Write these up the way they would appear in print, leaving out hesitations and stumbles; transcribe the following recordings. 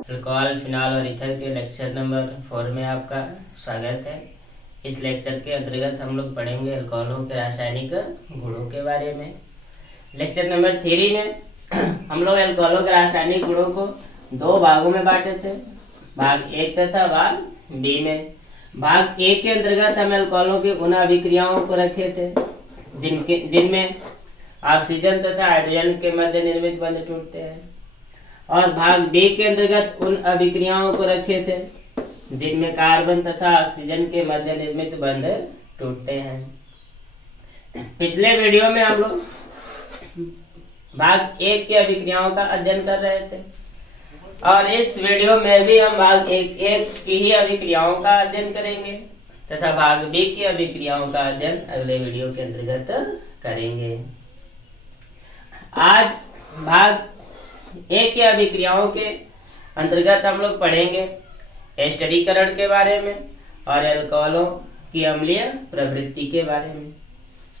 Alcohol, phenol और ether के lecture number 4 में आपका स्वागत है। इस लेक्चर के अंतर्गत हम लोग पढ़ेंगे अल्कोहलों के रासायनिक गुणों के बारे में। लेक्चर नंबर 3 में हम लोग अल्कोहलों के रासायनिक गुणों को 2 भागों में बांटे थे, भाग 1 तथा भाग बी में। भाग 1 के अंतर्गत हम अल्कोहलों की उन अभिक्रियाओं को रखे थे जिनमें ऑक्सीजन तथा हाइड्रोजन के मध्य निर्मित बंध टूटते हैं, और भाग बी के अंतर्गत उन अभिक्रियाओं को रखे थे जिनमें कार्बन तथा ऑक्सीजन के मध्य निर्मित बंध टूटते हैं। पिछले वीडियो में हम लोग भाग 1 की अभिक्रियाओं का अध्ययन कर रहे थे, और इस वीडियो में भी हम भाग 1 की ही अभिक्रियाओं का अध्ययन करेंगे तथा भाग बी की अभिक्रियाओं का अध्ययन अगले वीडियो के अंतर्गत करेंगे। आज भाग 1 की अभिक्रियाओं के अंतर्गत हम लोग पढ़ेंगे एस्टरीकरण के बारे में और अल्कोहलों की अम्लीय प्रवृत्ति के बारे में।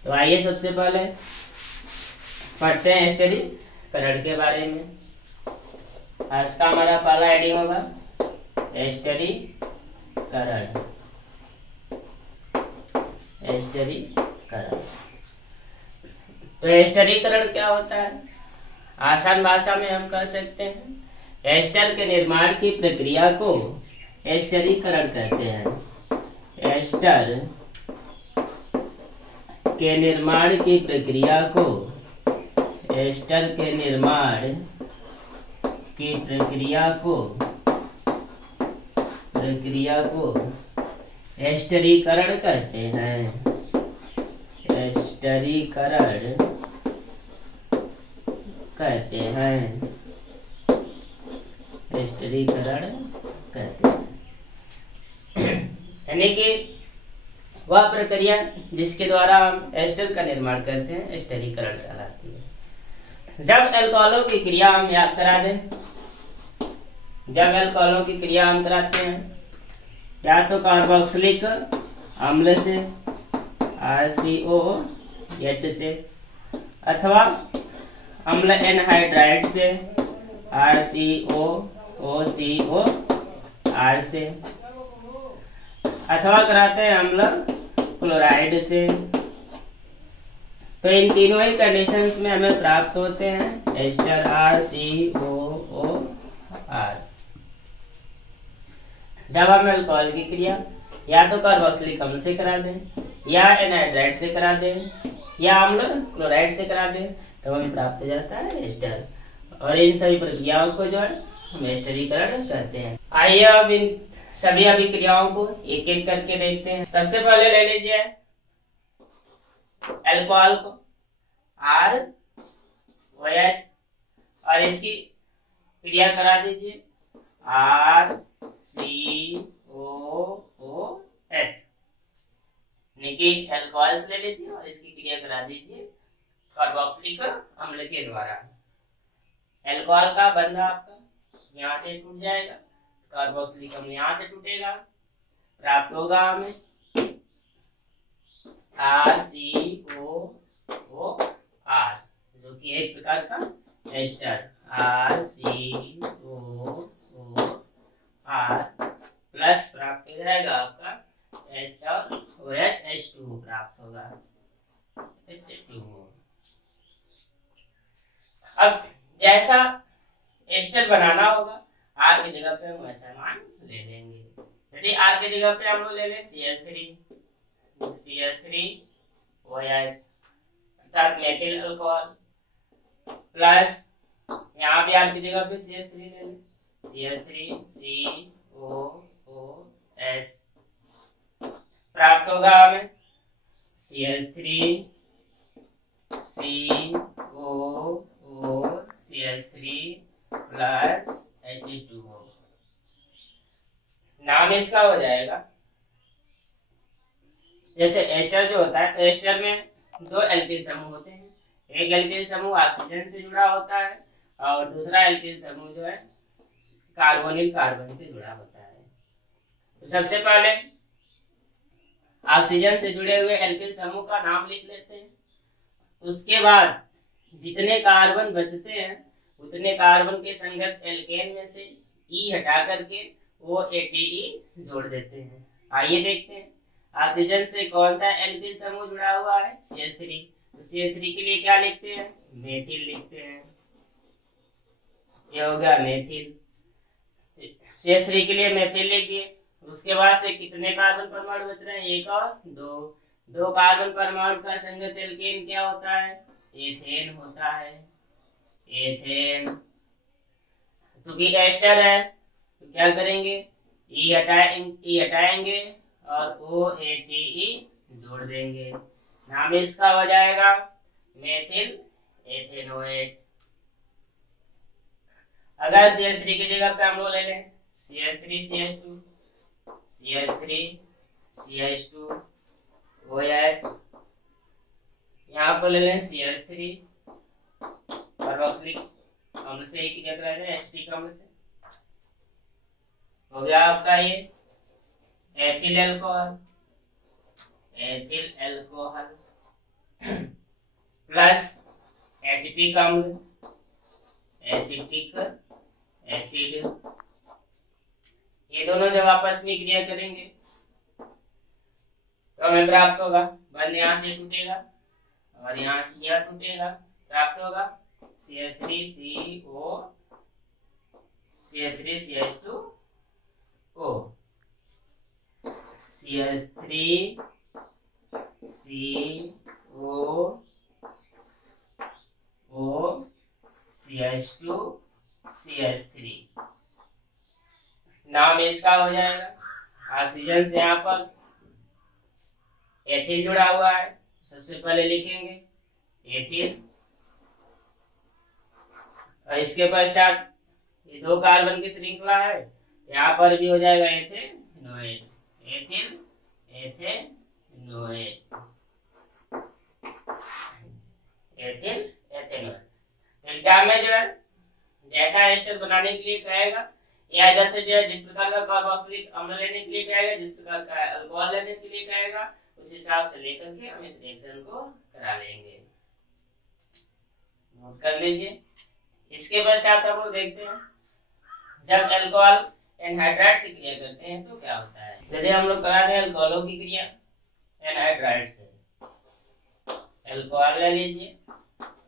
तो आइए सबसे पहले पढ़ते हैं एस्टरीकरण के बारे में। आज का हमारा पहला हेडिंग होगा एस्टरीकरण। एस्टरीकरण तो एस्टरीकरण क्या होता है? आसान भाषा में हम कह सकते हैं एस्टर के निर्माण की प्रक्रिया को एस्टरीकरण कहते हैं। एस्टर के निर्माण की प्रक्रिया को एस्टर के निर्माण की प्रक्रिया को एस्टरीकरण कहते हैं। एस्टरीकरण कहते हैं। एस्टरीकरण कहते हैं यानी कि वह प्रक्रिया जिसके द्वारा हम एस्टर का निर्माण करते हैं एस्टरीकरण कहलाती है। जब अल्कोहलों की क्रिया हम याद करा दें, जब अल्कोहलों की क्रिया हम कराते हैं या तो कार्बोक्सिलिक अम्ल से RCOH से, अथवा अम्ल एनहाइड्राइड से RCOOCOR से, अथवा कराते हैं अम्ल क्लोराइड से। तो इन तीनों ही कंडीशंस में हमें प्राप्त होते हैं एस्टर RCOOR। जब हम अल्कोहल की क्रिया या तो कार्बोक्सिलिक अम्ल से करा दें, या एनहाइड्राइड से करा दें, या अम्ल क्लोराइड से करा दें, तो हमें प्राप्त हो जाता है एस्टर। और इन सभी प्रक्रियाओं को जो है हम एस्टरीकरण कहते हैं। आइए अब इन सभी अभिक्रियाओं को एक एक करके देखते हैं। सबसे पहले ले लीजिए अल्कोहल को ROH, और इसकी क्रिया करा दीजिए RCOOH, यानी कि अल्कोहल ले लीजिए और इसकी क्रिया करा दीजिए कार्बोक्सिलिक अम्ल के द्वारा। अल्कोहल का बंध आपका यहाँ से टूट जाएगा, कार्बोक्सिलिक अम्ल यहाँ से टूटेगा, प्राप्त होगा हमें RCOOR, जो कि एक प्रकार का एस्टर RCOOR प्लस प्राप्त हो जाएगा आपका H और OH H2 प्राप्त होगा H2। अब जैसा एस्टर बनाना होगा R की जगह पे हम वैसा मान ले लेंगे। यदि R की जगह पे हम लोग ले लें CH3OH अर्थात मेथिल अल्कोहल, प्लस यहाँ भी R की जगह पे CH3 ले लें CH3COOH, प्राप्त होगा हमें CH3COOCH3 प्लस H2O। नाम इसका हो जाएगा, जैसे एस्टर जो होता है तो एस्टर में 2 एल्किल समूह होते हैं। एक एल्किल समूह ऑक्सीजन से जुड़ा होता है और दूसरा एल्किल समूह जो है कार्बोनिल कार्बन से जुड़ा होता है। तो सबसे पहले ऑक्सीजन से जुड़े हुए एल्किल समूह का नाम लिख लेते हैं। उसके बाद जितने कार्बन बचते हैं उतने कार्बन के संगत एल्केन में से ई हटा करके OATE जोड़ देते हैं। आइए देखते हैं ऑक्सीजन से कौन सा एल्किल समूह जुड़ा हुआ है, CH3। तो CH3 के लिए क्या लिखते हैं, मेथिल लिखते हैं। ये हो गया मेथिल। CH3 के लिए मेथिल लिख दिए। उसके बाद से कितने कार्बन परमाणु बच रहे हैं, एक और दो कार्बन परमाणु का संगत एल्केन क्या होता है, एथेन होता है, एथेन। क्योंकि एस्टर है तो क्या करेंगे, ई हटाएंगे और OATE जोड़ देंगे। नाम इसका हो जाएगा मेथिल एथेनोएट। अगर CH3 की जगह पे हम लोग ले लें CH3CH2 CH3CH2 OH, यहाँ पर ले लें CH3 कार्बोक्सिलिक अम्ल से ही क्रिया कराया जाए, एसिटिक अम्ल से। हो गया आपका ये एथिल अल्कोहल प्लस एसिटिक अम्ल, एसिटिक एसिड। ये दोनों जब आपस में क्रिया करेंगे तो हमें प्राप्त होगा, बंध यहाँ से टूटेगा और यहाँ से यह टूटेगा, प्राप्त होगा CH3CO CH3CH2O CH3CO CH2 CH3। नाम इसका हो जाएगा। ऑक्सीजन से यहाँ पर एथिल जुड़ा हुआ है, सबसे पहले लिखेंगे एथिल और इसके पश्चात ये दो कार्बन की श्रृंखला है, यहाँ पर भी हो जाएगा ethanoate, ethyl ethanoate, ethyl ethanoate. Exam में जो है जैसा एस्टर बनाने के लिए कहेगा या इधर से जो है जिस प्रकार का कार्बोक्सिलिक अम्ल लेने के लिए कहेगा, जिस प्रकार का अल्कोहल लेने के लिए कहेगा, उस हिसाब से लेकर के हम इस रिएक्शन को करा लेंगे। नोट कर लीजिए। इसके पश्चात हम लोग देखते हैं जब अल्कोहल एनहाइड्राइड से क्रिया करते हैं तो क्या होता है। यदि हम लोग करा दें अल्कोहलों की क्रिया एनहाइड्राइड से, अल्कोहल ले लीजिए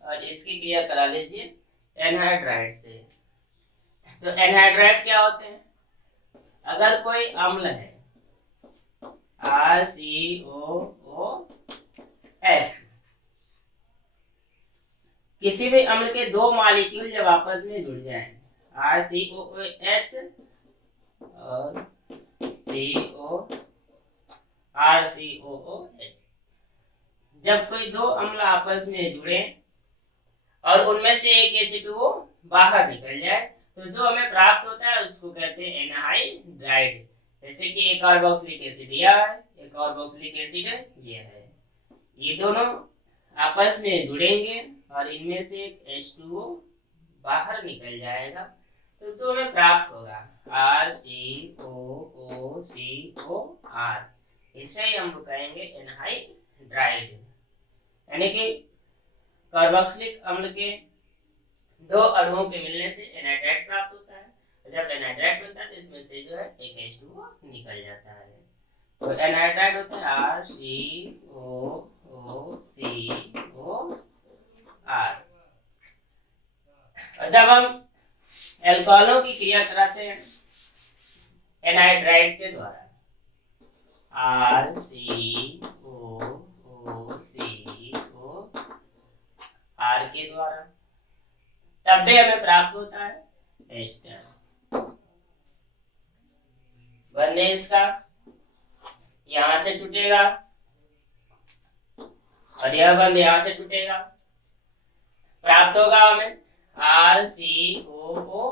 और इसकी क्रिया करा लीजिए एनहाइड्राइड से। तो एनहाइड्राइड क्या होते हैं, अगर कोई अम्ल है RCOOH, किसी भी अम्ल के दो मॉलिक्यूल जब आपस में जुड़ जाएं, RCOOH और RCOOH, जब कोई दो अम्ल आपस में जुड़े और उनमें से एक H2O बाहर निकल जाए तो जो हमें प्राप्त होता है उसको कहते हैं एनहाइड्राइड। जैसे कि एक कार्बोक्सिलिक एसिड यह है, एक कार्बोक्सिलिक एसिड ये है, ये दोनों आपस में जुड़ेंगे और इनमें से एक H2O बाहर निकल जाएगा तो जो हमें प्राप्त होगा RCOOCOR, इसे ही हम कहेंगे एनहाइड्राइड। यानी कि कार्बोक्सिलिक अम्ल के दो अणुओं के मिलने से एनहाइड्राइड प्राप्त होता है। जब एनहाइड्राइड बनता है तो इसमें से जो है एक H2O निकल जाता है। तो एनहाइड्राइड होता है RCOOCOR। और जब हम एल्कोहलों की क्रिया कराते हैं एनहाइड्राइड के द्वारा RCOOCOR के द्वारा, तब भी हमें प्राप्त होता है एस्टर। बनने इसका यहां से टूटेगा और यह बंद यहां से टूटेगा, प्राप्त होगा हमें RCOOR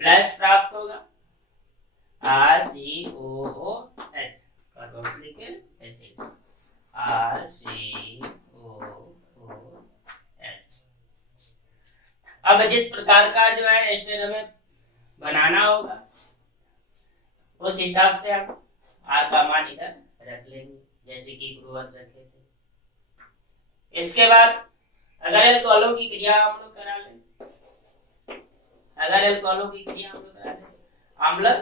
प्लस प्राप्त होगा RCOOH कार्बोक्सिलिक एसिड RCOOH। अब जिस प्रकार का जो है एस्टर हमें बनाना होगा उस हिसाब से हम R का मान इधर रख लेंगे, जैसे कि गुरुवार रखे थे। इसके बाद अगर एल्कोहलों की क्रिया हम लोग करा लें, अगर एल्कोहलों की क्रिया हम लोग करा लें अम्ल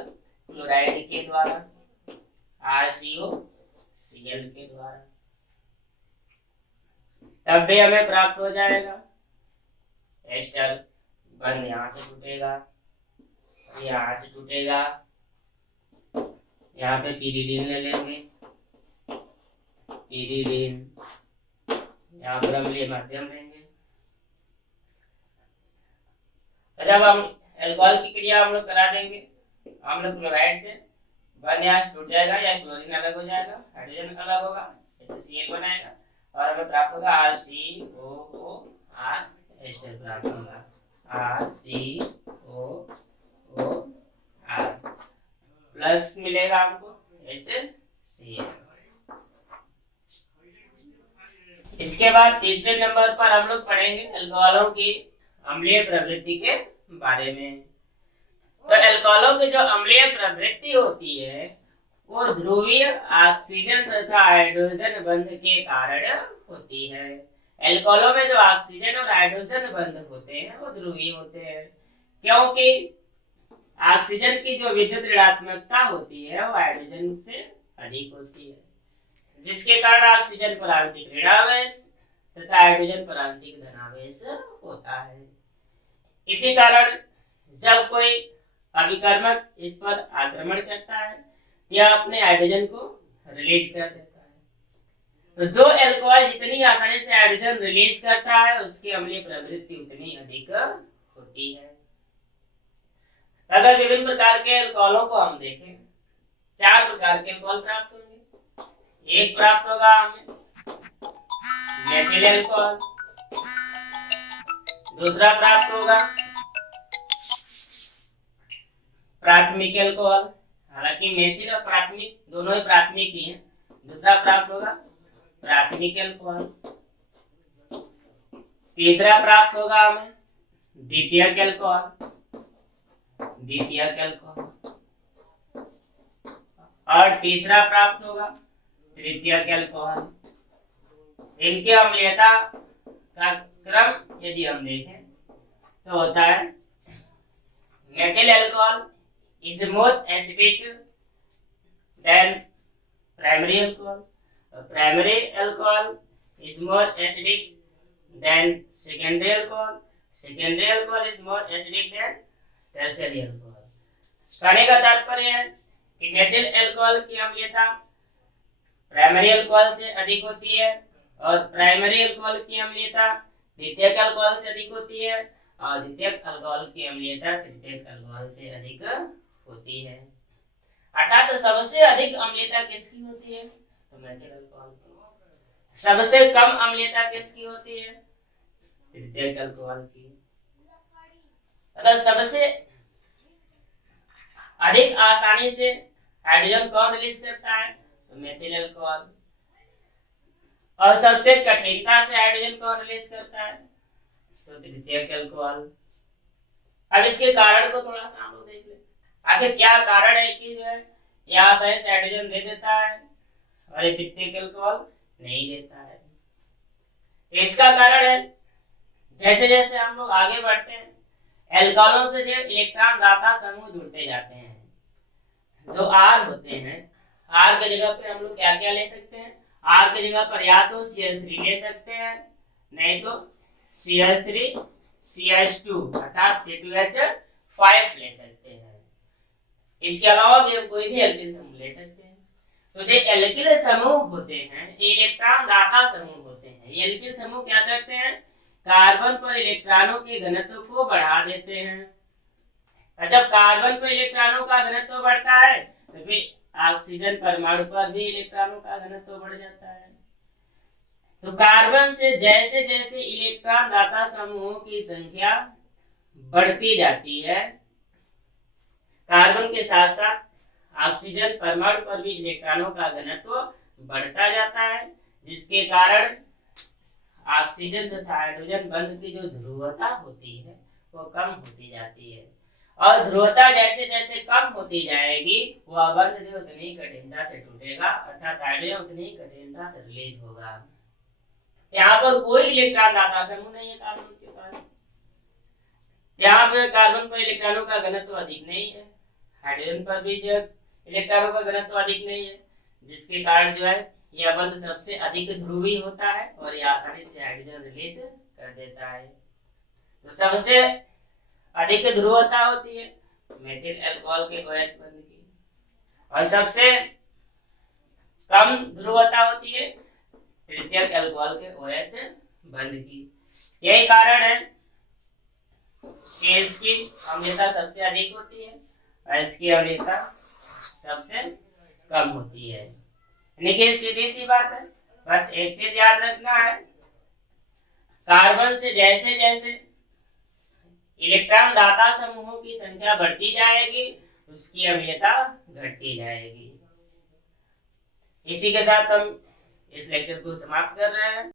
क्लोराइड के द्वारा RCOCl के द्वारा, तब भी हमें प्राप्त हो जाएगा। एस्टर बंध यहाँ से टूटेगा, यहाँ से टूटेगा, यहाँ पे पीरिडीन ले लेंगे, पीरिडीन, यहाँ पर अम्लीय माध्यम लेंगे। जब हम एल्कोहल की क्रिया हम लोग करा देंगे अम्ल क्लोराइड से, बंध यहाँ से टूट जाएगा या क्लोरीन अलग हो जाएगा, हाइड्रोजन अलग होगा, HCl बनाएगा और हमें प्राप्त होगा RCOOR, एस्टर प्राप्त होगा RCOOR, प्लस मिलेगा हमको HCl। इसके बाद तीसरे नंबर पर हम लोग पढ़ेंगे अल्कोहलों की अम्लीय प्रवृत्ति के बारे में। तो अल्कोहलों की जो अम्लीय प्रवृत्ति होती है वो ध्रुवीय ऑक्सीजन तथा हाइड्रोजन बंध के कारण होती है। अल्कोहलों में जो ऑक्सीजन और हाइड्रोजन बंध होते हैं वो ध्रुवीय होते हैं, क्योंकि ऑक्सीजन की जो विद्युत ऋणात्मकता होती है वो हाइड्रोजन से अधिक होती है, जिसके कारण ऑक्सीजन पर आंशिक ऋणावेश तथा हाइड्रोजन पर आंशिक धनावेश होता है। इसी कारण जब कोई अभिकर्मक इस पर आक्रमण करता है या अपने हाइड्रोजन को रिलीज कर देता है, तो जो अल्कोहल जितनी आसानी से हाइड्रोजन रिलीज करता है उसकी अम्लीय प्रवृत्ति उतनी अधिक होती है। अगर विभिन्न प्रकार के अल्कोहलों को हम देखें, 4 प्रकार के अल्कोहल प्राप्त होंगे। एक प्राप्त होगा हमें मेथिल अल्कोहल, दूसरा प्राप्त होगा प्राथमिक अल्कोहल, हालांकि मेथिल और प्राथमिक दोनों ही प्राथमिक ही हैं। दूसरा प्राप्त होगा प्राथमिक अल्कोहल, तीसरा प्राप्त होगा हमें द्वितीयक अल्कोहल, द्वितीयक अल्कोहल, और तीसरा प्राप्त होगा तृतीयक अल्कोहल। इनकी अम्लीयता का क्रम यदि हम देखें तो होता है methyl alcohol is more acidic than primary alcohol. Primary alcohol is more acidic than secondary alcohol. Secondary alcohol is more acidic than tertiary alcohol. कहने का तात्पर्य है कि मेथिल अल्कोहल की अम्लीयता प्राइमरी अल्कोहल से अधिक होती है और प्राइमरी अल्कोहल की अम्लीयता द्वितीयक अल्कोहल से अधिक होती है और द्वितीयक अल्कोहल की अम्लीयता तृतीयक अल्कोहल से अधिक होती है। अर्थात तो सबसे अधिक अम्लीयता किसकी होती है? तो मेथिल अल्कोहल। सबसे कम अम्लीयता किसकी होती है? तृतीयक अल्कोहल की। मतलब सबसे अधिक आसानी से हाइड्रोजन कौन रिलीज करता है? तो मेथिल अल्कोहल। और सबसे कठिनता से हाइड्रोजन कौन रिलीज करता है? तो तृतीयक अल्कोहल। अब इसके कारण को थोड़ा सा हम लोग देख ले, आखिर क्या कारण है कि जो है यह आसानी से हाइड्रोजन दे देता है और ये तृतीयक अल्कोहल नहीं देता है। तो इसका कारण है जैसे जैसे हम लोग आगे बढ़ते हैं अल्कोहलों से जो इलेक्ट्रॉन दाता समूह जुड़ते जाते हैं, जो R होते हैं, R की जगह पे हम लोग क्या क्या ले सकते हैं? R की जगह पर या तो CH3 ले सकते हैं, नहीं तो CH3 CH2 अर्थात C2H5 ले सकते हैं। इसके अलावा भी हम कोई भी एल्किल समूह ले सकते हैं। तो जो एल्किल समूह होते हैं ये इलेक्ट्रॉन दाता समूह होते हैं। ये एल्किल समूह क्या करते हैं? कार्बन पर इलेक्ट्रॉनों के घनत्व को बढ़ा देते हैं। और जब कार्बन पर इलेक्ट्रॉनों का घनत्व बढ़ता है तो फिर ऑक्सीजन परमाणु पर भी इलेक्ट्रॉनों का घनत्व बढ़ जाता है। तो कार्बन से जैसे जैसे इलेक्ट्रॉन दाता समूहों की संख्या बढ़ती जाती है, कार्बन के साथ साथ ऑक्सीजन परमाणु पर भी इलेक्ट्रॉनों का घनत्व बढ़ता जाता है, जिसके कारण ऑक्सीजन तथा हाइड्रोजन बंध की जो ध्रुवता होती है वो कम होती जाती है। और ध्रुवता जैसे जैसे कम होती जाएगी वह बंध जो उतनी कठिनता से टूटेगा, अर्थात हाइड्रोजन उतनी कठिनता से रिलीज होगा। यहाँ पर कोई इलेक्ट्रॉन दाता समूह नहीं है कार्बन के पास। यहाँ पर कार्बन पर इलेक्ट्रॉनों का घनत्व अधिक नहीं है। हाइड्रोजन पर भी जो इलेक्ट्रॉनों का घनत्व अधिक नहीं है, जिसके कारण जो है यह बंध सबसे अधिक ध्रुवीय होता है और यह आसानी से हाइड्रोजन रिलीज कर देता है। तो सबसे अधिक ध्रुवता होती है मेथिल अल्कोहल के OH बंध की, और सबसे कम ध्रुवता होती है तृतीयक अल्कोहल के OH बंध की। यही कारण है कि इसकी अम्लता सबसे अधिक होती है और इसकी अम्लता सबसे कम होती है। यानी कि सीधी सी बात है, बस एक चीज याद रखना है, कार्बन से जैसे जैसे इलेक्ट्रॉन दाता समूहों की संख्या बढ़ती जाएगी उसकी अम्लता घटती जाएगी। इसी के साथ हम इस लेक्चर को समाप्त कर रहे हैं।